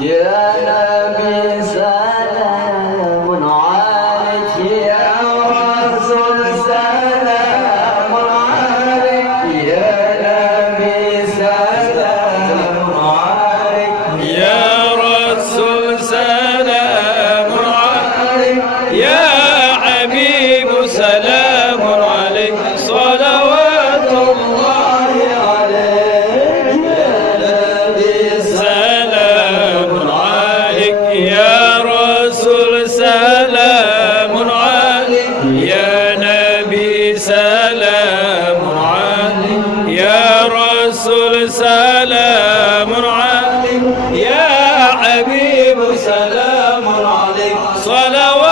يا نبي سلام عليك، يا رسول سلام عليك، يا نبي سلام عليك، يا رسول سلام عليك، يا حبيب سلام عليك، صلوات الله عليك، يا نبي سلام عليك، يا رسول سلام عليك، يا نبي سلام عليك، يا رسول سلام عليك، يا حبيب سلام عليك، صلوات